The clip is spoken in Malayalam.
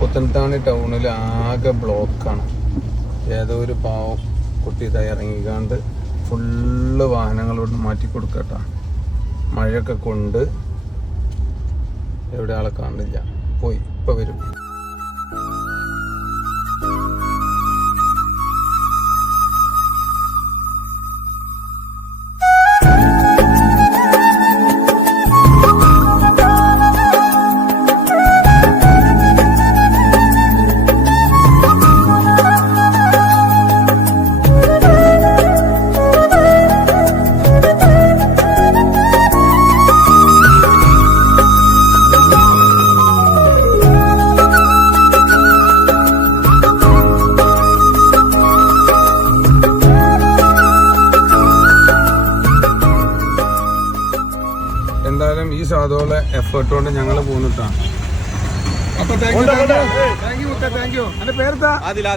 പുത്തനത്താണി ടൗണിൽ ആകെ ബ്ലോക്കാണ്. ഏതോ ഒരു പാവം കുട്ടി ഇറങ്ങിക്കാണ്ട് ഫുള്ള് വാഹനങ്ങളോട് മാറ്റി കൊടുക്കട്ടാ. മഴയൊക്കെ കൊണ്ട് എവിടെ ആളെ കാണില്ല. പോയി ഇപ്പം വരും. എന്തായാലും ഈ സാധുവുള്ള എഫേർട്ട് കൊണ്ട് ഞങ്ങൾ പോന്നിട്ടാ. അപ്പൊ താങ്ക് യു. എന്റെ പേരെന്താ? ആദിൽ.